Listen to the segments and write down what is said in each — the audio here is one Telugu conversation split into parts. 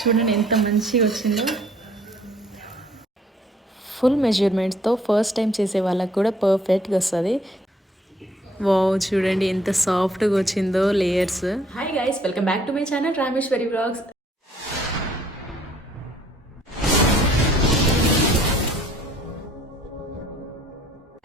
చూడండి ఎంత మంచిగా వచ్చిందో. ఫుల్ మెజర్మెంట్స్తో ఫస్ట్ టైం చేసే వాళ్ళకి కూడా పర్ఫెక్ట్గా వస్తుంది. వావ్, చూడండి ఎంత సాఫ్ట్గా వచ్చిందో layers. Hi guys, welcome back to my channel Rameshwari vlogs.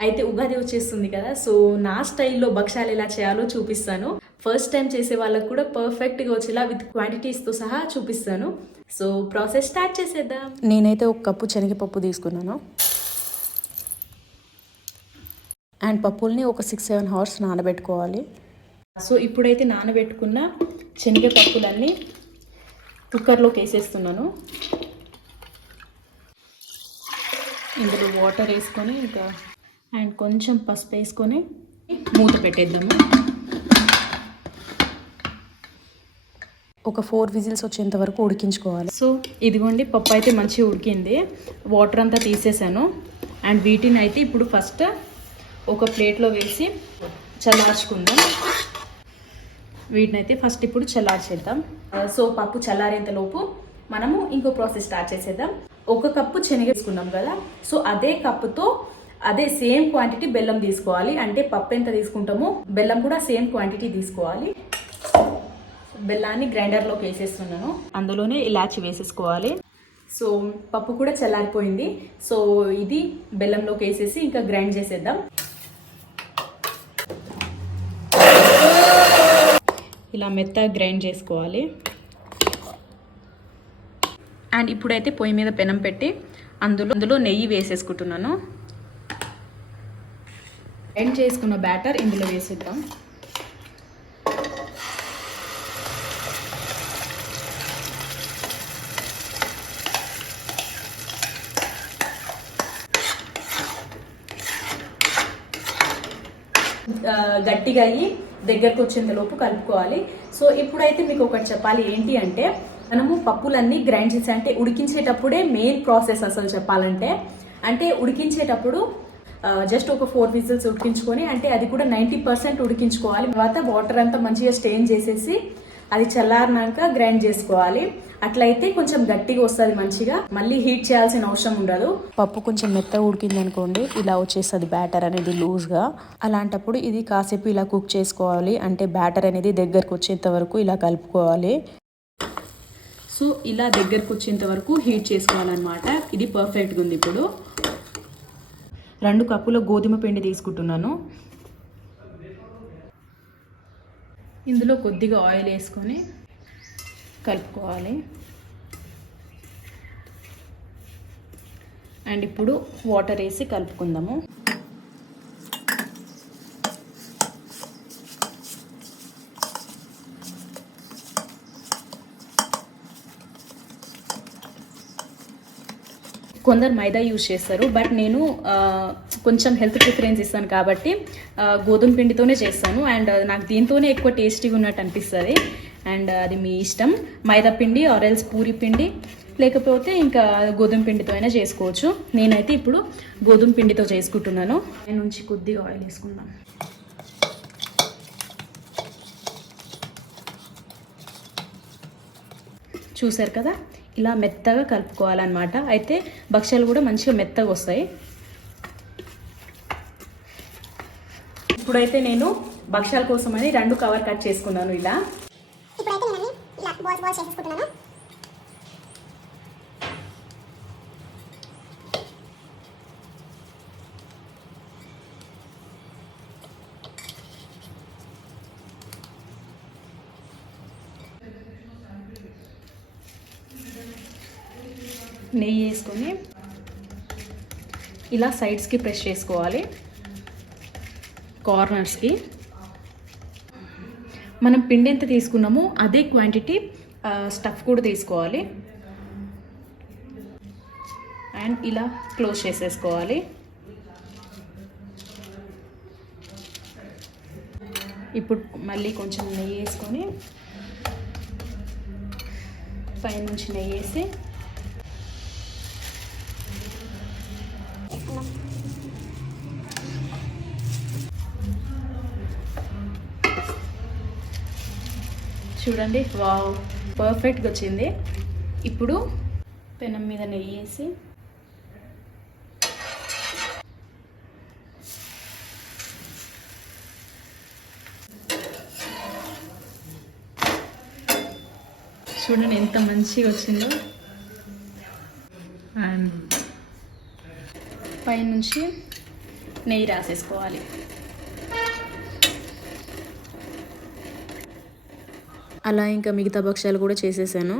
అయితే ఉగాది వచ్చేస్తుంది కదా, సో నా స్టైల్లో భక్షాలు ఎలా చేయాలో చూపిస్తాను. ఫస్ట్ టైం చేసే వాళ్ళకు కూడా పర్ఫెక్ట్గా వచ్చేలా విత్ క్వాంటిటీస్తో సహా చూపిస్తాను. సో ప్రాసెస్ స్టార్ట్ చేసేద్దాం. నేనైతే 1 కప్పు శనగపప్పు తీసుకున్నాను అండ్ పప్పుల్ని ఒక 6-7 అవర్స్ నానబెట్టుకోవాలి. సో ఇప్పుడైతే నానబెట్టుకున్న శనగపప్పులన్నీ కుక్కర్లోకి వేసేస్తున్నాను. ఇందులో వాటర్ వేసుకొని ఇంకా అండ్ కొంచెం పసుపు వేసుకొని మూత పెట్టేద్దాము. ఒక 4 విజిల్స్ వచ్చేంత వరకు ఉడికించుకోవాలి. సో ఇదిగోండి, పప్పు అయితే మంచిగా ఉడికింది. వాటర్ అంతా తీసేసాను. అండ్ వీటిని అయితే ఇప్పుడు ఫస్ట్ ఒక ప్లేట్లో వేసి చల్లార్చుకుందాం. వీటిని అయితే ఫస్ట్ ఇప్పుడు చల్లార్చేద్దాం. సో పప్పు చల్లారేంతలోపు మనము ఇంకో ప్రాసెస్ స్టార్ట్ చేసేద్దాం. 1 కప్పు శనగ తీసుకున్నాం కదా, సో అదే కప్పుతో అదే సేమ్ క్వాంటిటీ బెల్లం తీసుకోవాలి. అంటే పప్పు ఎంత తీసుకుంటామో బెల్లం కూడా సేమ్ క్వాంటిటీ తీసుకోవాలి. బెల్లాన్ని గ్రైండర్లోకి వేసేస్తున్నాను. అందులోనే ఇలాచి వేసేసుకోవాలి. సో పప్పు కూడా చల్లారిపోయింది. సో ఇది బెల్లంలోకి వేసేసి ఇంకా గ్రైండ్ చేసేద్దాం. ఇలా మెత్తగా గ్రైండ్ చేసుకోవాలి. అండ్ ఇప్పుడైతే పొయ్యి మీద పెనం పెట్టి అందులో నెయ్యి వేసేసుకుంటున్నాను. గ్రైండ్ చేసుకున్న బ్యాటర్ ఇందులో వేసేద్దాం. గట్టిగా అయ్యి దగ్గరకు వచ్చేంతలోపు కలుపుకోవాలి. సో ఇప్పుడైతే మీకు ఒకటి చెప్పాలి, ఏంటి అంటే మనము పప్పులన్నీ గ్రైండ్ చేసి అంటే ఉడికించేటప్పుడే మెయిన్ ప్రాసెస్ అసలు చెప్పాలంటే. అంటే ఉడికించేటప్పుడు జస్ట్ ఒక 4 విజిల్స్ ఉడికించుకొని, అంటే అది కూడా 90% ఉడికించుకోవాలి. తర్వాత వాటర్ అంతా మంచిగా స్ట్రెయిన్ చేసేసి అది చల్లారినాక గ్రైండ్ చేసుకోవాలి. అట్లయితే కొంచెం గట్టిగా వస్తుంది మంచిగా. మళ్ళీ హీట్ చేయాల్సిన అవసరం ఉండదు. పప్పు కొంచెం మెత్తగా ఉడికింది అనుకోండి, ఇలా వచ్చేస్తుంది బ్యాటర్ అనేది లూజ్గా. అలాంటప్పుడు ఇది కాసేపు ఇలా కుక్ చేసుకోవాలి. అంటే బ్యాటర్ అనేది దగ్గరకు వచ్చేంత వరకు ఇలా కలుపుకోవాలి. సో ఇలా దగ్గరకు వచ్చేంత వరకు హీట్ చేసుకోవాలన్నమాట. ఇది పర్ఫెక్ట్గా ఉంది. ఇప్పుడు 2 కప్పుల గోధుమ పిండి తీసుకుంటున్నాను. ఇందులో కొద్దిగా ఆయిల్ వేసుకొని కలుపుకోవాలి. అండ్ ఇప్పుడు వాటర్ వేసి కలుపుకుందాము. కొందరు మైదా యూజ్ చేస్తారు, బట్ నేను కొంచెం హెల్త్ ప్రిఫరెన్స్ ఇస్తాను కాబట్టి గోధుమ పిండితోనే చేస్తాను. అండ్ నాకు దీంతోనే ఎక్కువ టేస్టీగా ఉన్నట్టు అనిపిస్తుంది. అండ్ అది మీ ఇష్టం, మైదా పిండి ఆరెల్స్ పూరి పిండి, లేకపోతే ఇంకా గోధుమ పిండితో అయినా చేసుకోవచ్చు. నేనైతే ఇప్పుడు గోధుమ పిండితో చేసుకుంటున్నాను. నేను నుంచి కొద్దిగా ఆయిల్ వేసుకుందాం. చూసారు కదా, ఇలా మెత్తగా కలుపుకోవాలన్నమాట. అయితే భక్ష్యాలు కూడా మంచిగా మెత్తగా వస్తాయి. ఇప్పుడైతే నేను భక్ష్యాల కోసమని 2 కవర్ కట్ చేసుకున్నాను. ఇలా నెయ్యి వేసుకొని ఇలా సైడ్స్కి ప్రెస్ చేసుకోవాలి, కార్నర్స్కి. మనం పిండి ఎంత తీసుకున్నామో అదే క్వాంటిటీ స్టఫ్ కూడా తీసుకోవాలి. అండ్ ఇలా క్లోజ్ చేసేసుకోవాలి. ఇప్పుడు మళ్ళీ కొంచెం నెయ్యి వేసుకొని పైనుంచి నెయ్యి వేసి చూడండి, వావ్, పర్ఫెక్ట్గా వచ్చింది. ఇప్పుడు పెనం మీద నెయ్యి వేసి చూడండి ఎంత మంచిగా వచ్చిందో. అండ్ పైనుంచి నెయ్యి రాసేసుకోవాలి. అలా ఇంకా మిగతా భక్ష్యాలు కూడా చేసేసాను.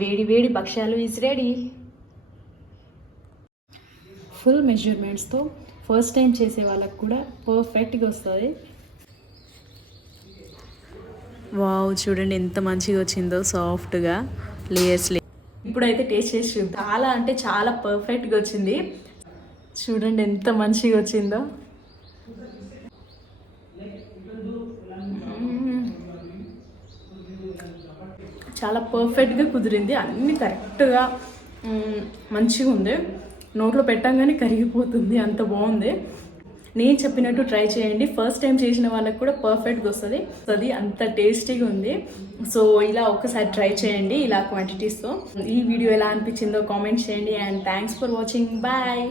వేడి వేడి భక్ష్యాలు ఈజ్ రెడీ. ఫుల్ మెజర్మెంట్స్తో ఫస్ట్ టైం చేసే వాళ్ళకు కూడా పర్ఫెక్ట్గా వస్తుంది. వావ్, చూడండి ఎంత మంచిగా వచ్చిందో, సాఫ్ట్గా లేయర్స్. ఇప్పుడైతే టేస్ట్ చేసి చూద్దాం. చాలా అంటే చాలా పర్ఫెక్ట్గా వచ్చింది. చూడండి ఎంత మంచిగా వచ్చిందో. చాలా పర్ఫెక్ట్గా కుదిరింది. అన్నీ కరెక్ట్గా మంచిగా ఉంది. నోట్లో పెట్టంగానే కరిగిపోతుంది, అంత బాగుంది. నేను చెప్పినట్టు ట్రై చేయండి. ఫస్ట్ టైం చేసిన వాళ్ళకి కూడా పర్ఫెక్ట్గా వస్తుంది. అది అంత టేస్టీగా ఉంది. సో ఇలా ఒక్కసారి ట్రై చేయండి ఇలా క్వాంటిటీస్తో. ఈ వీడియో ఎలా అనిపించిందో కామెంట్ చేయండి. And thanks for watching. Bye.